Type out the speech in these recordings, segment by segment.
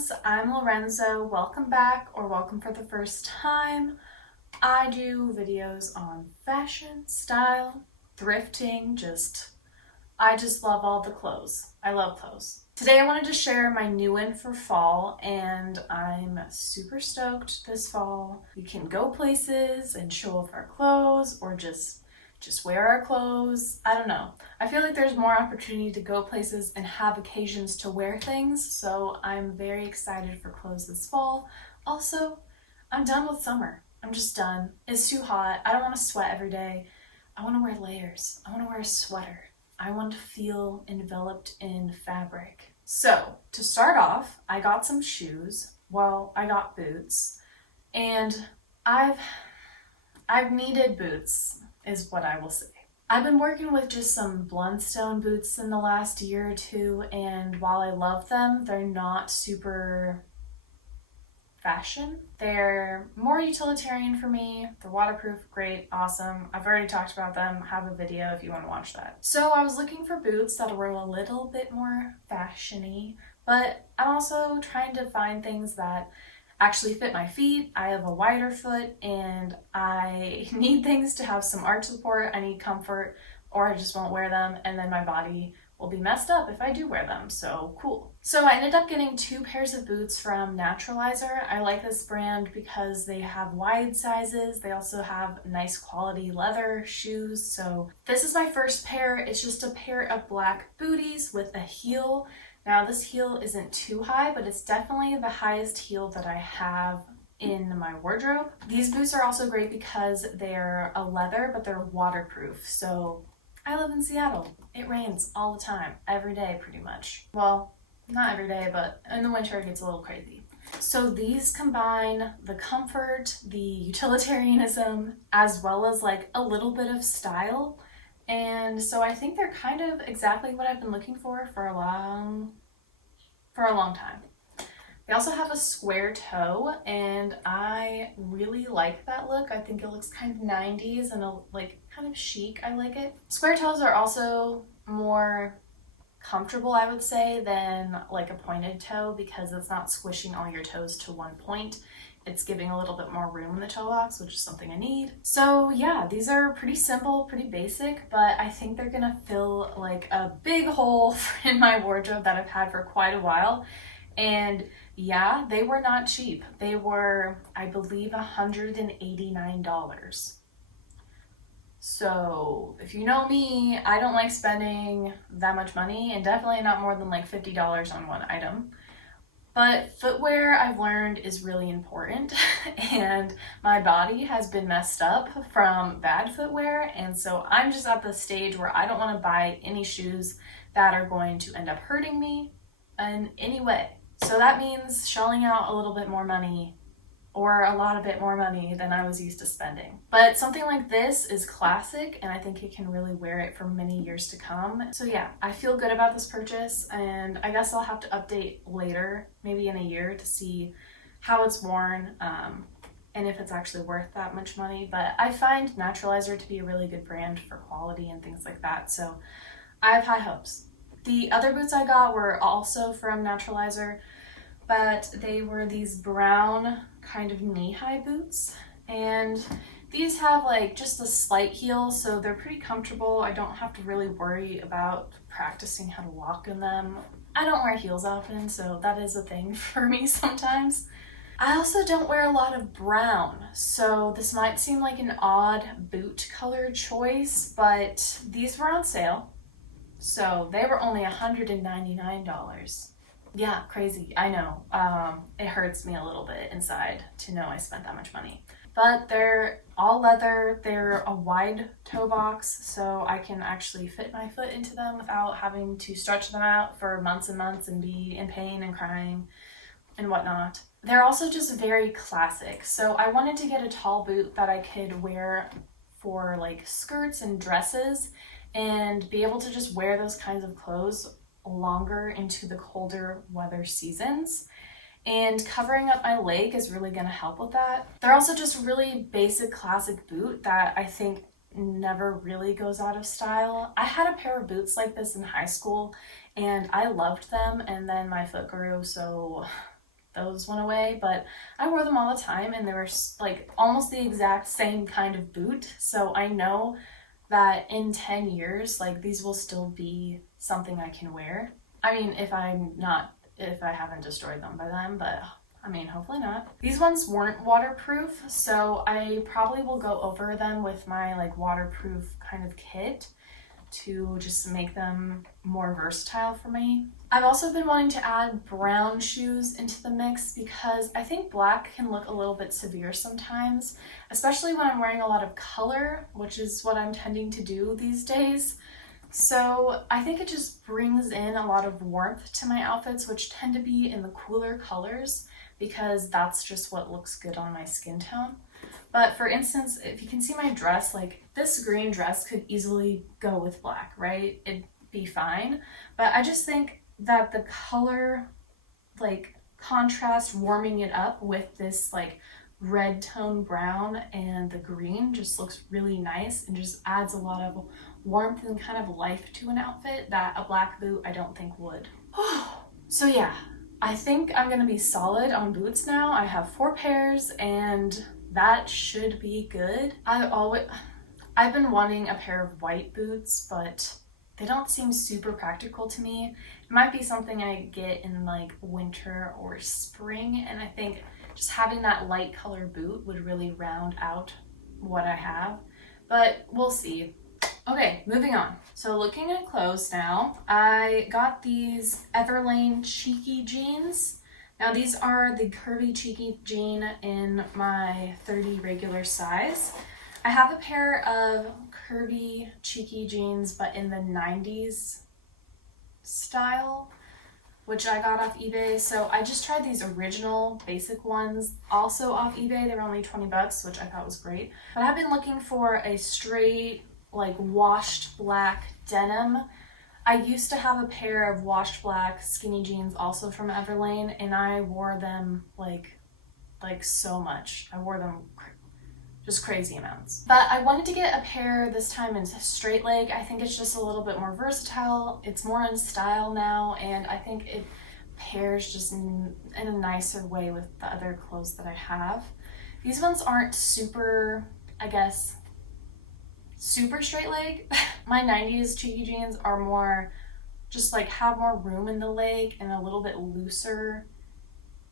loves, I'm Lorenzo. Welcome back or welcome for the first time. I do videos on fashion, style, thrifting, I just love all the clothes. I love clothes. Today I wanted to share my new in for fall and I'm super stoked this fall. We can go places and show off our clothes or just wear our clothes. I don't know. I feel like there's more opportunity to go places and have occasions to wear things, so I'm very excited for clothes this fall. Also, I'm done with summer. I'm just done. It's too hot. I don't want to sweat every day. I want to wear layers. I want to wear a sweater. I want to feel enveloped in fabric. So, to start off, I got some shoes. Well, I got boots. And I've needed boots, is what I will say. I've been working with just some Blundstone boots in the last year or two, and while I love them, they're not super fashion. They're more utilitarian for me. They're waterproof, great, awesome. I've already talked about them. Have a video if you want to watch that. So I was looking for boots that were a little bit more fashion-y, but I'm also trying to find things that actually fit my feet. I have a wider foot and I need things to have some arch support. I need comfort or I just won't wear them and then my body will be messed up if I do wear them, so cool. So I ended up getting 2 pairs of boots from Naturalizer. I like this brand because they have wide sizes. They also have nice quality leather shoes. So this is my first pair. It's just a pair of black booties with a heel. Now this heel isn't too high, but it's definitely the highest heel that I have in my wardrobe. These boots are also great because they're a leather, but they're waterproof. So I live in Seattle. It rains all the time, every day pretty much. Well, not every day, but in the winter it gets a little crazy. So these combine the comfort, the utilitarianism, as well as like a little bit of style. And so I think they're kind of exactly what I've been looking for a long time. They also have a square toe and I really like that look. I think it looks kind of 90s and kind of chic. I like it. Square toes are also more comfortable, I would say, than like a pointed toe because it's not squishing all your toes to one point. It's giving a little bit more room in the toe box, which is something I need. So yeah, these are pretty simple, pretty basic, but I think they're gonna fill like a big hole in my wardrobe that I've had for quite a while. And yeah, they were not cheap. They were, I believe, $189. So if you know me, I don't like spending that much money and definitely not more than like $50 on one item. But footwear, I've learned, is really important and my body has been messed up from bad footwear, and so I'm just at the stage where I don't want to buy any shoes that are going to end up hurting me in any way. So that means shelling out a little bit more money or a lot of bit more money than I was used to spending. But something like this is classic and I think you can really wear it for many years to come. So yeah, I feel good about this purchase and I guess I'll have to update later, maybe in a year, to see how it's worn and if it's actually worth that much money. But I find Naturalizer to be a really good brand for quality and things like that, so I have high hopes. The other boots I got were also from Naturalizer, but they were these brown kind of knee-high boots, and these have like just a slight heel, so they're pretty comfortable. I don't have to really worry about practicing how to walk in them. I don't wear heels often, so that is a thing for me sometimes. I also don't wear a lot of brown, so this might seem like an odd boot color choice, but these were on sale. So they were only $199. Yeah, crazy, I know. It hurts me a little bit inside to know I spent that much money. But they're all leather, they're a wide toe box, so I can actually fit my foot into them without having to stretch them out for months and months and be in pain and crying and whatnot. They're also just very classic, so I wanted to get a tall boot that I could wear for like skirts and dresses and be able to just wear those kinds of clothes longer into the colder weather seasons. And covering up my leg is really going to help with that. They're also just really basic classic boot that I think never really goes out of style. I had a pair of boots like this in high school and I loved them, and then my foot grew, so those went away, but I wore them all the time and they were like almost the exact same kind of boot. So I know that in 10 years, like these will still be something I can wear. I mean, if I haven't destroyed them by then, but I mean, hopefully not. These ones weren't waterproof, so I probably will go over them with my like waterproof kind of kit to just make them more versatile for me. I've also been wanting to add brown shoes into the mix because I think black can look a little bit severe sometimes, especially when I'm wearing a lot of color, which is what I'm tending to do these days. So I think it just brings in a lot of warmth to my outfits, which tend to be in the cooler colors because that's just what looks good on my skin tone. But for instance, if you can see my dress, like this green dress could easily go with black, right? It'd be fine. But I just think that the color, like contrast, warming it up with this like red tone brown and the green just looks really nice and just adds a lot of warmth and kind of life to an outfit that a black boot I don't think would. So yeah, I think I'm gonna be solid on boots now. I have 4 pairs and that should be good. I've been wanting a pair of white boots, but they don't seem super practical to me. It might be something I get in like winter or spring, and I think just having that light color boot would really round out what I have, but we'll see. Okay, moving on. So looking at clothes now, I got these Everlane cheeky jeans. Now these are the curvy cheeky jean in my 30 regular size. I have a pair of curvy cheeky jeans, but in the 90s style, which I got off eBay. So I just tried these original basic ones, also off eBay. They were only 20 bucks, which I thought was great. But I've been looking for a straight, like washed black denim. I used to have a pair of washed black skinny jeans also from Everlane, and I wore them like so much. I wore them just crazy amounts. But I wanted to get a pair this time in straight leg. I think it's just a little bit more versatile. It's more in style now, and I think it pairs just in a nicer way with the other clothes that I have. These ones aren't super, I guess, super straight leg. My 90s cheeky jeans are more just like have more room in the leg and a little bit looser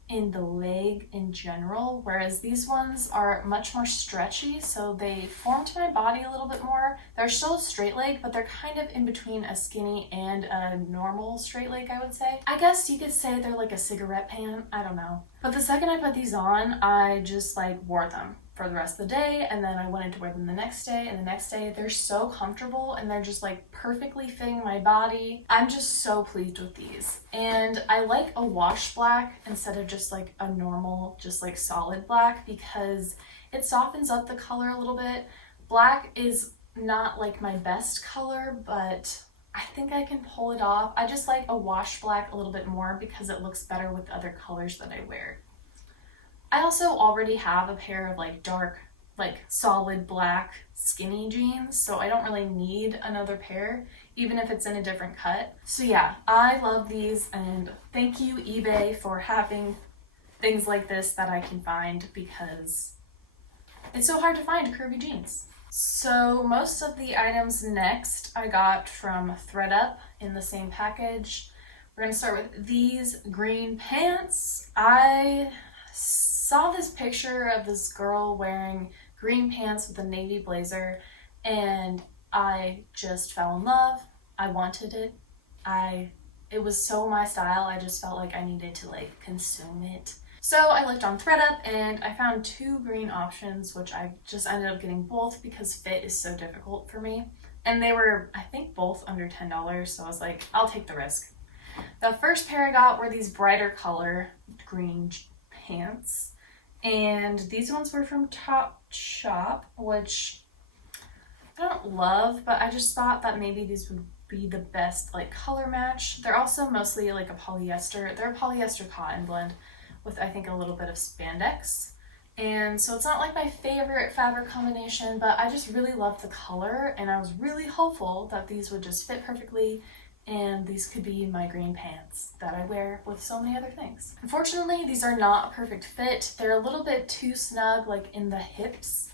in the leg in general, whereas these ones are much more stretchy, so they form to my body a little bit more. They're still a straight leg, but they're kind of in between a skinny and a normal straight leg, I would say. I guess you could say they're like a cigarette pant, I don't know. But the second I put these on, I just like wore them for the rest of the day, and then I wanted to wear them the next day and the next day. They're so comfortable and they're just like perfectly fitting my body. I'm just so pleased with these. And I like a wash black instead of just like a normal, just like solid black, because it softens up the color a little bit. Black is not like my best color, but I think I can pull it off. I just like a wash black a little bit more because it looks better with the other colors that I wear. I also already have a pair of like dark, like solid black skinny jeans, so I don't really need another pair, even if it's in a different cut. So yeah, I love these, and thank you eBay for having things like this that I can find, because it's so hard to find curvy jeans. So most of the items next I got from ThredUp in the same package. We're gonna start with these green pants. I saw this picture of this girl wearing green pants with a navy blazer, and I just fell in love. I wanted it. It was so my style. I just felt like I needed to like consume it. So I looked on ThredUp and I found 2 green options, which I just ended up getting both because fit is so difficult for me. And they were, I think, both under $10, so I was like, I'll take the risk. The first pair I got were these brighter color green pants, and these ones were from Topshop, which I don't love, but I just thought that maybe these would be the best like color match. They're also mostly like a polyester. They're a polyester cotton blend with, I think, a little bit of spandex, and so it's not like my favorite fabric combination, but I just really love the color, and I was really hopeful that these would just fit perfectly and these could be my green pants that I wear with so many other things. Unfortunately, these are not a perfect fit. They're a little bit too snug, like in the hips,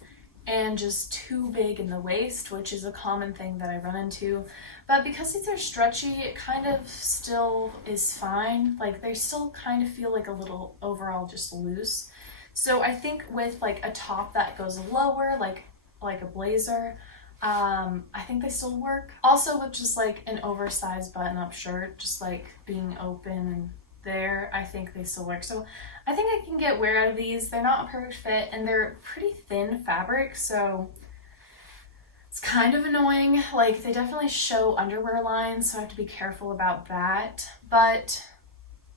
and just too big in the waist, which is a common thing that I run into. But because these are stretchy, it kind of still is fine. Like they still kind of feel like a little overall just loose. So I think with like a top that goes lower, like a blazer, I think they still work. Also with just like an oversized button-up shirt, just like being open there, I think they still work. So I think I can get wear out of these. They're not a perfect fit and they're pretty thin fabric, so it's kind of annoying. Like they definitely show underwear lines, so I have to be careful about that. But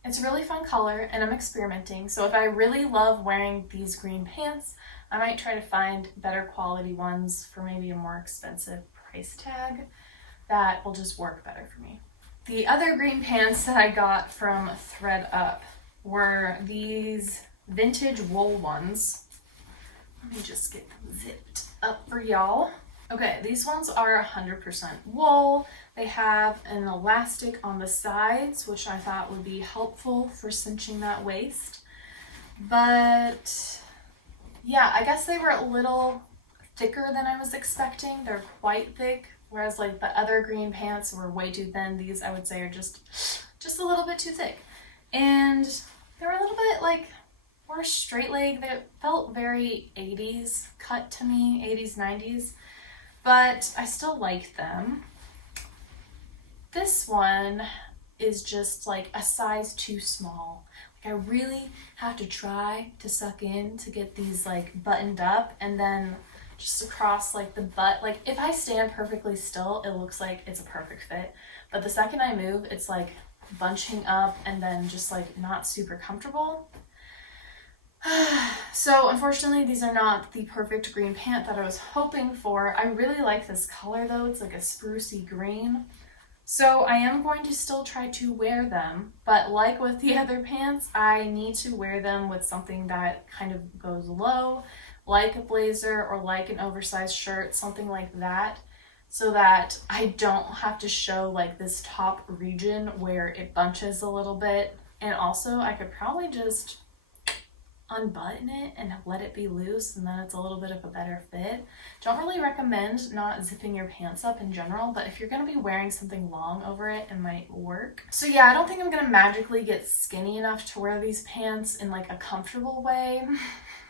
it's a really fun color and I'm experimenting. So if I really love wearing these green pants, I might try to find better quality ones for maybe a more expensive price tag that will just work better for me. The other green pants that I got from ThredUp were these vintage wool ones. Let me just get them zipped up for y'all. Okay, these ones are 100% wool. They have an elastic on the sides, which I thought would be helpful for cinching that waist. But yeah, I guess they were a little thicker than I was expecting. They're quite thick, whereas like the other green pants were way too thin. These I would say are just a little bit too thick. And they were a little bit like more straight leg. They felt very 80s cut to me, 80s, 90s, but I still like them. This one is just like a size too small. I really have to try to suck in to get these like buttoned up, and then just across like the butt. Like if I stand perfectly still, it looks like it's a perfect fit. But the second I move, it's like bunching up and then just like not super comfortable. So unfortunately, these are not the perfect green pant that I was hoping for. I really like this color though. It's like a sprucey green. So I am going to still try to wear them, but like with the other pants, I need to wear them with something that kind of goes low, like a blazer or like an oversized shirt, something like that, so that I don't have to show like this top region where it bunches a little bit. And also I could probably just unbutton it and let it be loose, and then it's a little bit of a better fit. Don't really recommend not zipping your pants up in general, but if you're going to be wearing something long over it, it might work. So yeah, I don't think I'm going to magically get skinny enough to wear these pants in like a comfortable way.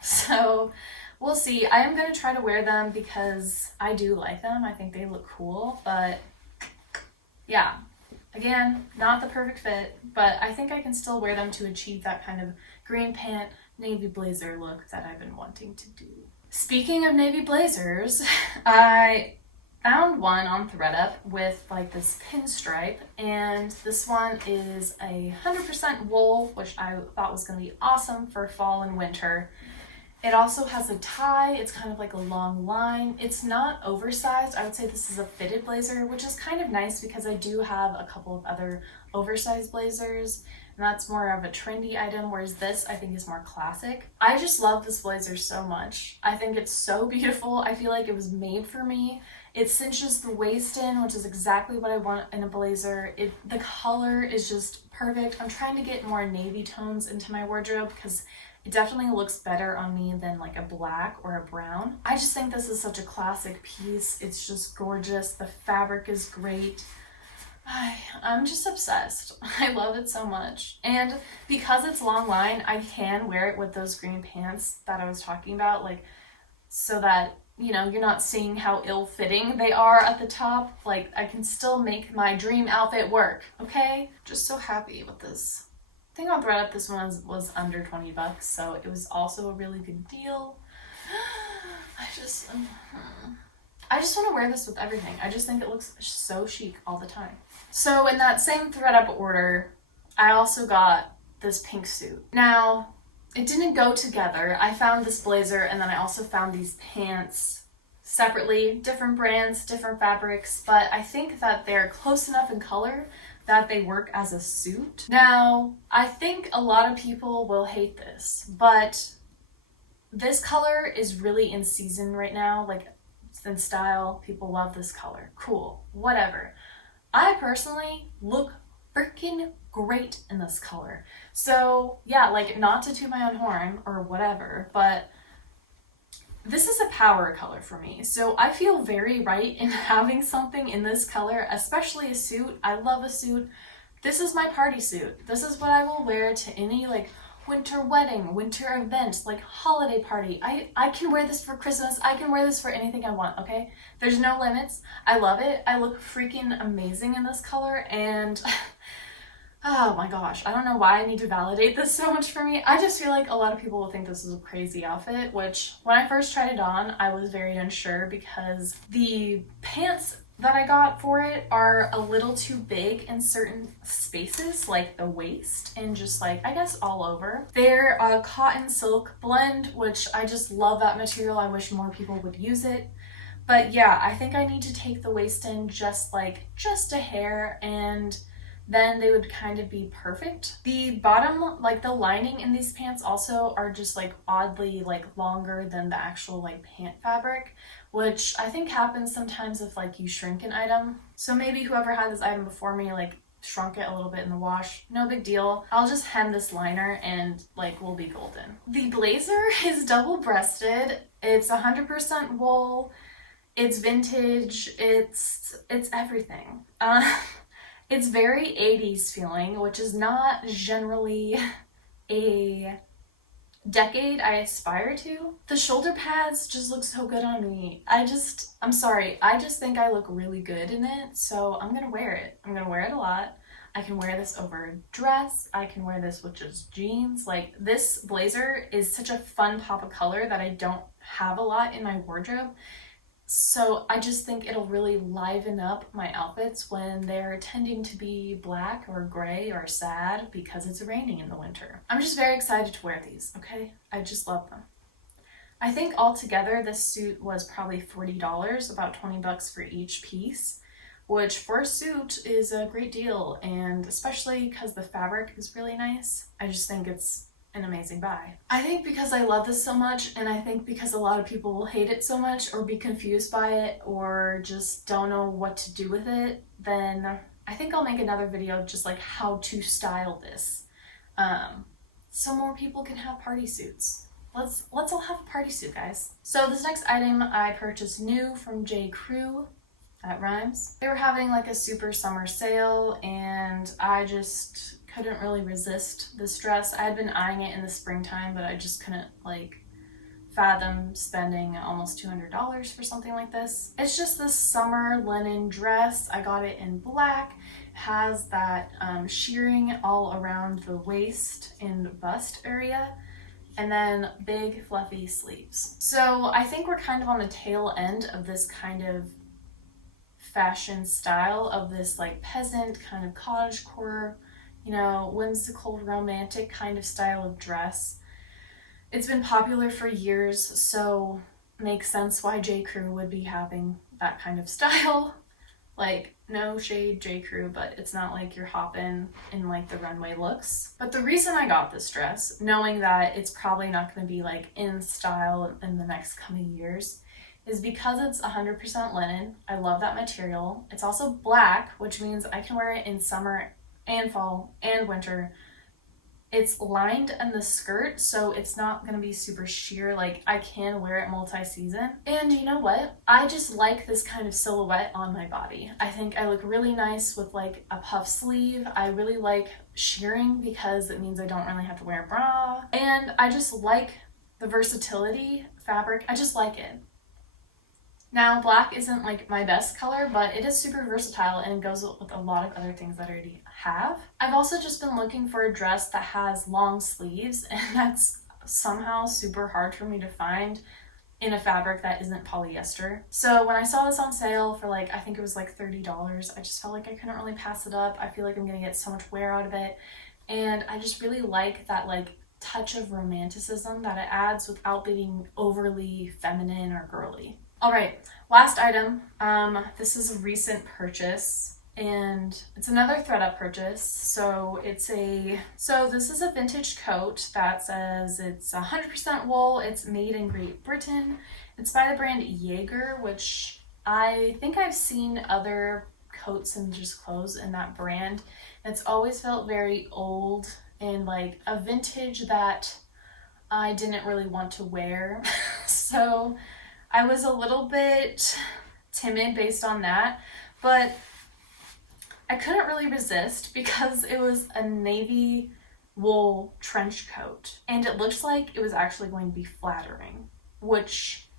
So we'll see. I am going to try to wear them because I do like them. I think they look cool, but yeah, again, not the perfect fit, but I think I can still wear them to achieve that kind of green pant, navy blazer look that I've been wanting to do. Speaking of navy blazers, I found one on ThredUp with like this pinstripe, and this one is 100% wool, which I thought was going to be awesome for fall and winter. It also has a tie. It's kind of like a long line. It's not oversized. I would say this is a fitted blazer, which is kind of nice because I do have a couple of other oversized blazers, and that's more of a trendy item, whereas this I think is more classic. I just love this blazer so much. I think it's so beautiful. I feel like it was made for me. It cinches the waist in, which is exactly what I want in a blazer. The color is just perfect. I'm trying to get more navy tones into my wardrobe because it definitely looks better on me than like a black or a brown. I just think this is such a classic piece. It's just gorgeous. The fabric is great. I'm just obsessed. I love it so much. And because it's long line, I can wear it with those green pants that I was talking about, like so that, you know, you're not seeing how ill-fitting they are at the top. Like I can still make my dream outfit work, okay? Just so happy with this. I think on ThredUp this one was under 20 bucks, so it was also a really good deal. I just want to wear this with everything. I just think it looks so chic all the time. So in that same ThredUp order, I also got this pink suit. Now, it didn't go together. I found this blazer and then I also found these pants separately, different brands, different fabrics, but I think that they're close enough in color that they work as a suit. Now, I think a lot of people will hate this, but this color is really in season right now. Like, it's in style. People love this color. Cool. Whatever. I personally look freaking great in this color. So yeah, like, not to toot my own horn or whatever, but this is a power color for me. So I feel very right in having something in this color, especially a suit. I love a suit. This is my party suit. This is what I will wear to any like winter wedding, winter event, like holiday party. I can wear this for Christmas. I can wear this for anything I want, okay? There's no limits. I love it. I look freaking amazing in this color, and oh my gosh, I don't know why I need to validate this so much for me. I just feel like a lot of people will think this is a crazy outfit, which when I first tried it on, I was very unsure because the pants that I got for it are a little too big in certain spaces, like the waist and just like, I guess, all over. They're a cotton silk blend, which I just love that material. I wish more people would use it. But yeah, I think I need to take the waist in just a hair, and then they would kind of be perfect. The bottom, like the lining in these pants also are just like oddly like longer than the actual like pant fabric, which I think happens sometimes if like you shrink an item. So maybe whoever had this item before me like shrunk it a little bit in the wash. No big deal. I'll just hem this liner and like we'll be golden. The blazer is double-breasted. It's 100% wool. It's vintage. It's everything. It's very 80s feeling, which is not generally a decade I aspire to. The shoulder pads just look so good on me. I'm sorry, I just think I look really good in it, so I'm gonna wear it. I'm gonna wear it a lot. I can wear this over a dress. I can wear this with just jeans. Like, this blazer is such a fun pop of color that I don't have a lot in my wardrobe. So I just think it'll really liven up my outfits when they're tending to be black or gray or sad because it's raining in the winter. I'm just very excited to wear these, okay? I just love them. I think altogether this suit was probably $40, about 20 bucks for each piece, which for a suit is a great deal, and especially because the fabric is really nice. I just think it's an amazing buy. I think because I love this so much, and I think because a lot of people will hate it so much or be confused by it or just don't know what to do with it, then I think I'll make another video just like how to style this, so more people can have party suits. Let's all have a party suit, guys. So this next item I purchased new from J. Crew. That rhymes. They were having like a super summer sale, and I just couldn't really resist this dress. I had been eyeing it in the springtime, but I just couldn't like fathom spending almost $200 for something like this. It's just this summer linen dress. I got it in black. It has that shearing all around the waist and bust area, and then big fluffy sleeves. So I think we're kind of on the tail end of this kind of fashion style of this like peasant kind of cottagecore, you know, whimsical romantic kind of style of dress. It's been popular for years, so makes sense why J. Crew would be having that kind of style. Like, no shade J. Crew, but it's not like you're hopping in like the runway looks. But the reason I got this dress, knowing that it's probably not going to be like in style in the next coming years, is because it's 100% linen. I love that material. It's also black, which means I can wear it in summer and fall and winter. It's lined in the skirt, so it's not gonna be super sheer. Like, I can wear it multi-season. And you know what? I just like this kind of silhouette on my body. I think I look really nice with like a puff sleeve. I really like shearing because it means I don't really have to wear a bra. And I just like the versatility fabric. I just like it. Now, black isn't like my best color, but it is super versatile and it goes with a lot of other things that I already have. I've also just been looking for a dress that has long sleeves, and that's somehow super hard for me to find in a fabric that isn't polyester. So when I saw this on sale for like, I think it was like $30, I just felt like I couldn't really pass it up. I feel like I'm gonna get so much wear out of it. And I just really like that like touch of romanticism that it adds without being overly feminine or girly. All right, last item. This is a recent purchase, and it's another thredUP purchase. So this is a vintage coat that says it's 100% wool. It's made in Great Britain. It's by the brand Jaeger, which I think I've seen other coats and just clothes in that brand. It's always felt very old and like a vintage that I didn't really want to wear. So I was a little bit timid based on that, but I couldn't really resist because it was a navy wool trench coat and it looked like it was actually going to be flattering, which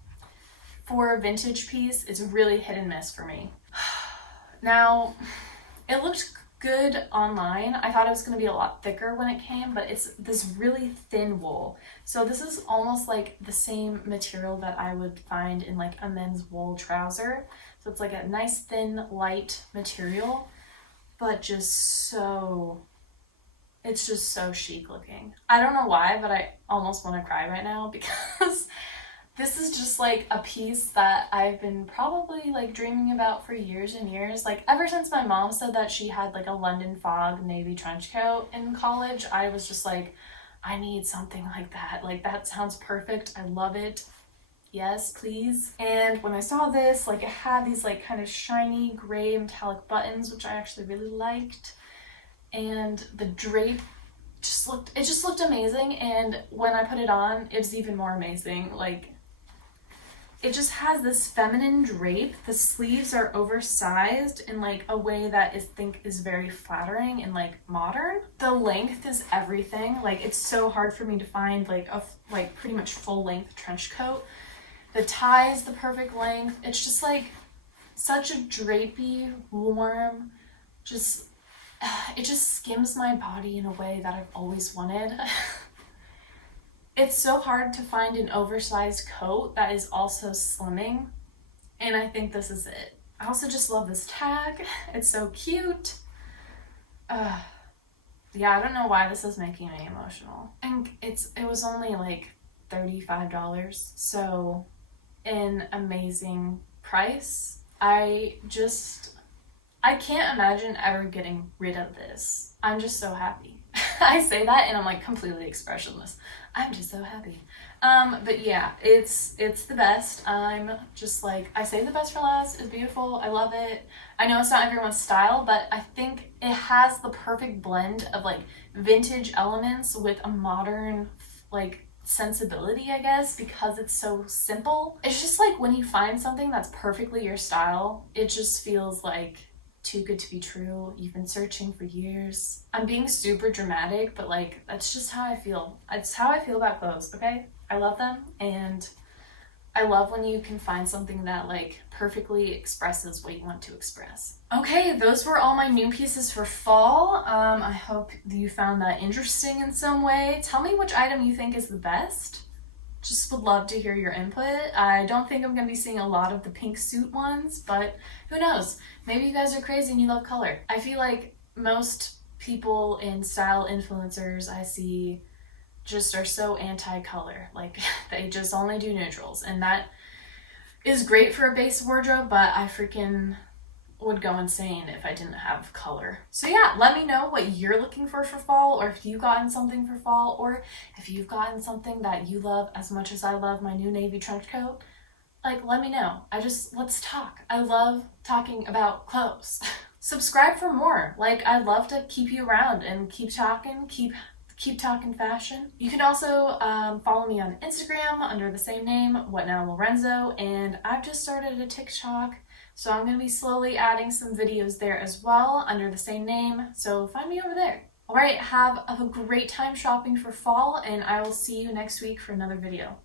for a vintage piece is really hit and miss for me. Now, it looked good online. I thought it was going to be a lot thicker when it came, but it's this really thin wool. So this is almost like the same material that I would find in like a men's wool trouser. So it's like a nice thin light material, but just so, it's just so chic looking. I don't know why, but I almost want to cry right now because this is just like a piece that I've been probably like dreaming about for years and years. Like ever since my mom said that she had like a London Fog navy trench coat in college, I was just like, I need something like that. Like that sounds perfect. I love it. Yes, please. And when I saw this, like it had these like kind of shiny gray metallic buttons, which I actually really liked. And the drape it just looked amazing. And when I put it on, it was even more amazing. Like it just has this feminine drape. The sleeves are oversized in like a way that I think is very flattering and like modern. The length is everything. Like it's so hard for me to find like a pretty much full length trench coat. The tie is the perfect length. It's just like such a drapey, warm, just it just skims my body in a way that I've always wanted. It's so hard to find an oversized coat that is also slimming, and I think this is it. I also just love this tag. It's so cute. Yeah, I don't know why this is making me emotional. And it was only like $35, so an amazing price. I can't imagine ever getting rid of this. I'm just so happy. I say that and I'm like completely expressionless. I'm just so happy. But yeah, it's the best. I'm just like, I say the best for last. It's beautiful. I love it. I know it's not everyone's style, but I think it has the perfect blend of like vintage elements with a modern like sensibility, I guess, because it's so simple. It's just like when you find something that's perfectly your style, it just feels like too good to be true. You've been searching for years. I'm being super dramatic, but like that's just how I feel. It's how I feel about clothes, okay? I love them, and I love when you can find something that like perfectly expresses what you want to express. Okay, those were all my new pieces for fall. I hope you found that interesting in some way. Tell me which item you think is the best. Just would love to hear your input. I don't think I'm going to be seeing a lot of the pink suit ones, but who knows? Maybe you guys are crazy and you love color. I feel like most people in style influencers I see just are so anti-color. Like they just only do neutrals, and that is great for a base wardrobe, but I freaking would go insane if I didn't have color. So yeah, let me know what you're looking for fall, or if you've gotten something for fall, or if you've gotten something that you love as much as I love my new navy trench coat. Like, let me know. Let's talk. I love talking about clothes. Subscribe for more. Like, I'd love to keep you around and keep talking fashion. You can also follow me on Instagram under the same name, What Now Lorenzo, and I've just started a TikTok, so I'm going to be slowly adding some videos there as well under the same name, so find me over there. Alright, have a great time shopping for fall, and I will see you next week for another video.